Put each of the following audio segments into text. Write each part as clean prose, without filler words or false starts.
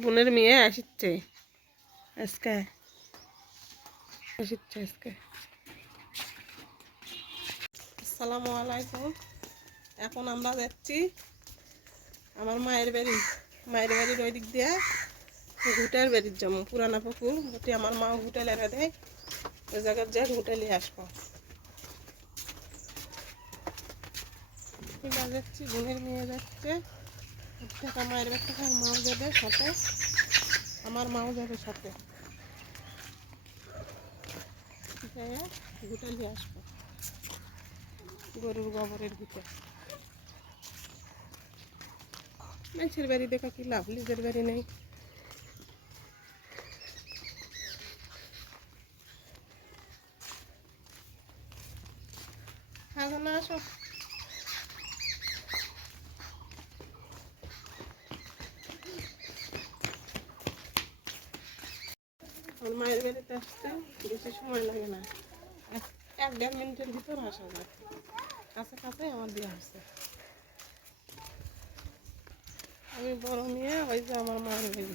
বোনের মেয়ে আসছে আজকে আসসালামু আলাইকুম। এখন আমরা যাচ্ছি আমার মায়ের বাড়ির ওই দিক দিয়ে ঘুটার বাড়ির জন্য পুরানা পুকুর ঘুটে আমার মা ঘুটে লেখা দেয় ওই জায়গার যা ঘুটে নিয়ে আসবো। যাচ্ছি বোনের মেয়ে যাচ্ছে মায়ের বাড়ি থেকে মাও যাবে সাথে, আমার মাও যাবে সাথে, ঘুটে নিয়ে আসবো গরুর গোবরের ঘুটে। মানুষের বাড়ি দেখা কি লাভ, নিজের বাড়ি নেই। না আসো, আমার মায়ের বাড়িতে আসতে বেশি সময় লাগে না, 1-1.5 মিনিটের ভিতর আসা যায়। কাছে আমার বিয়ে হচ্ছে। আমি বড় মেয়ে, ওই যে আমার মায়ের বাড়ি।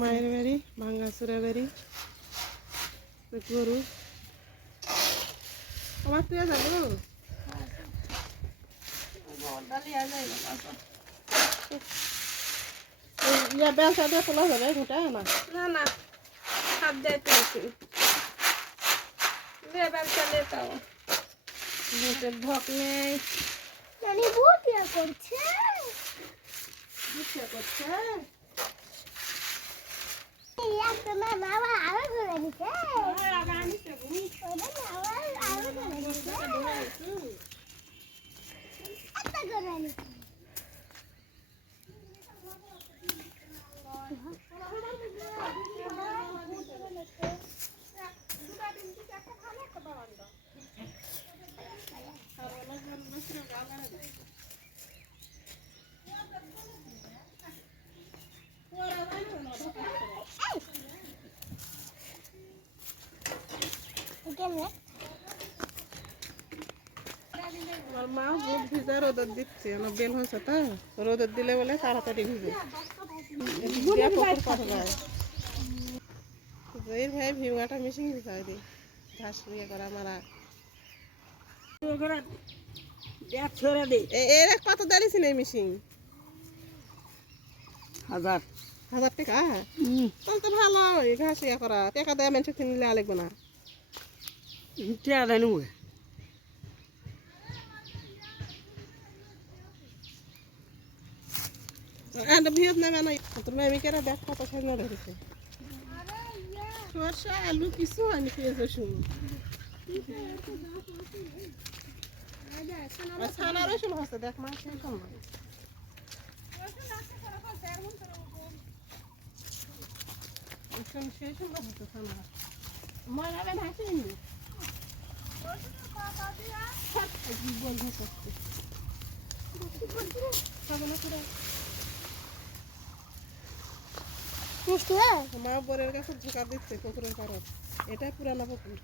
মায়ের বাড়ি ভাঙ্গাচুরা বাড়ি, গরু আমার তুই যাবো বেলচা দিয়ে তোলা যাবে ঘুটা না? না না, হাত দিয়ে তুলছি বেলচা দিয়ে তাও ঘুটের ঢক নেই। করছে আমার মা বুট ভিজা রোদত দিচ্ছে, আমার বেল হয়েছে তো রোদত দিলে বলে তাড়াতাড়ি ভিজে ভাই ভিউয়াটা মিশিং দিতে দিই ঘাস ইয়ে করা মারা এর কত দাঁড়িয়েছি না মিশিং 1000 টাকা। তাহলে তো ভালো ঘাস ইয়ে করা টাকা দেয় মানুষ কিনলে লাগবে না। ভিয়ত নেবে না তোর মেমিকেরা দেখ কত সাজনা ধরেছে। সরষা আলু কিছু হয়নি পেঁয়াজ রসুন ছানা রসুন হচ্ছে দেখ মা সেই সময় সেই সময় হচ্ছে ছানা মনে হাসিনি মা বরের কাছে ঝোঁকা দিচ্ছে পুকুরের কারণ এটাই পুরানো পুকুর।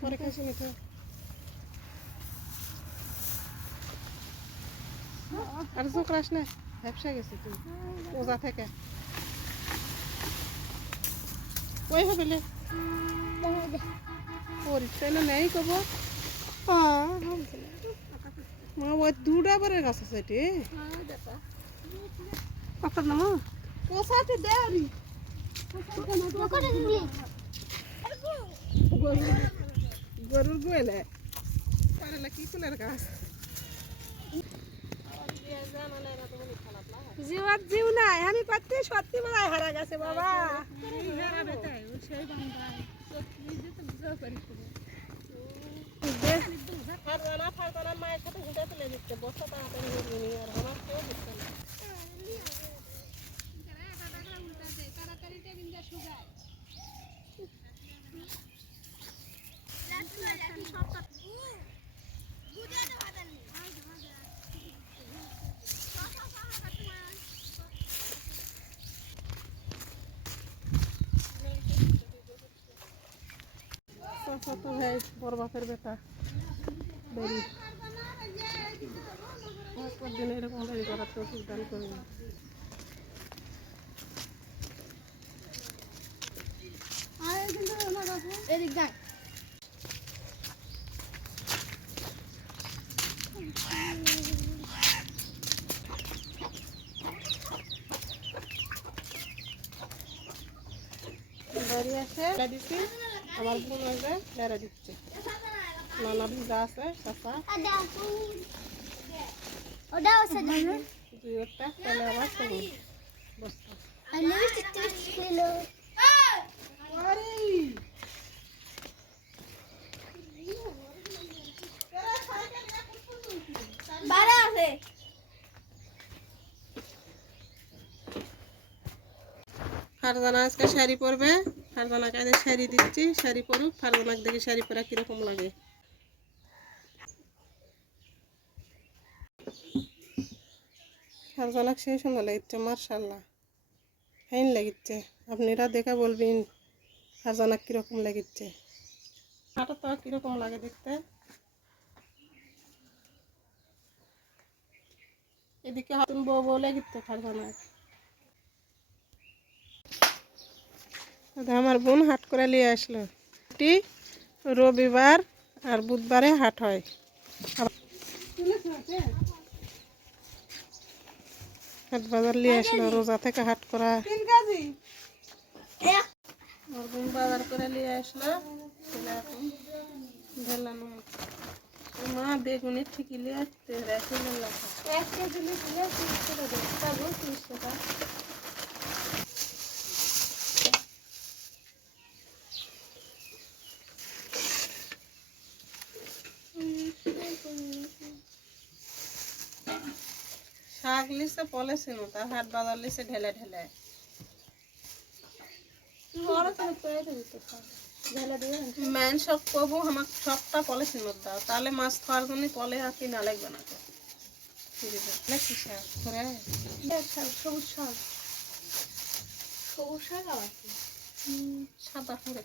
পরে খাইছি মিঠা আর চোখরাস না ব্যবসা গেছে তুই ওজা থেকে ওই হবে পরীক্ষা নেই কব মা ওই দুটা বারের গাছ আছে এটি গরুর গোয়েলে কি ফুলের গাছ জীবত জীব নাই আমি করতে সত্যি বলাই হারা গেছে বাবা। মায়ের সাথে ঘুরে ফেলে দিচ্ছে বসা তাড়াতাড়ি আর আমার কেউ দিচ্ছে না। কত ভাই বড় বাপের বেটা বেরি দিন এরকম বেরি করার তো দান করি না। এদিক দেখ বেরি আছে দিচ্ছি আমার বোন আছে বেড়া দিচ্ছে নানা ভিজা আছে চাষা ওটা আছে জানো দুই একটা তাহলে আবার সবুজ বস্তা আমি টিকটিক ছিল বাড়া আছে ফারজানা আজকে শাড়ি পরবে ফারজানা কাজে শাড়ি দিচ্ছি শাড়ি পরুক ফারজানাকে দেখি শাড়ি পরা কিরকম লাগে ফারজানাকে সেই সুন্দর লাগছে মার্শাল্লাহ ফাইন লাগিচ্ছে আপনারা দেখা বলবেন ফারজানা কিরকম লাগিচ্ছে হাঁটা তো কিরকম লাগে দেখতে এদিকে হাতুন বউ বউ লাগিচ্ছে ফারজানা আমার বোন হাট করে নিয়ে আসলো রবিবার আর বুধবারে হাট হয় হাট বাজার নিয়ে আসলো রোজা থেকে হাট করা আমার বোন বাজার করে নিয়ে আসলো ঢেলানো মা বেগুনি ঠিকই নিয়ে আসতে রেখে শাক লিসে পলেছিল তার হাট বাজার লিসে ঢেলে ঢেলে মেন সব করবো আমার সবটা পলিসির মধ্যে দাও তাহলে মাছ খাওয়ার জন্য পলে আর কিনা লাগবে না তো কি শাক করে সবুজ শাক সবুজ শাক আছে সাদা করে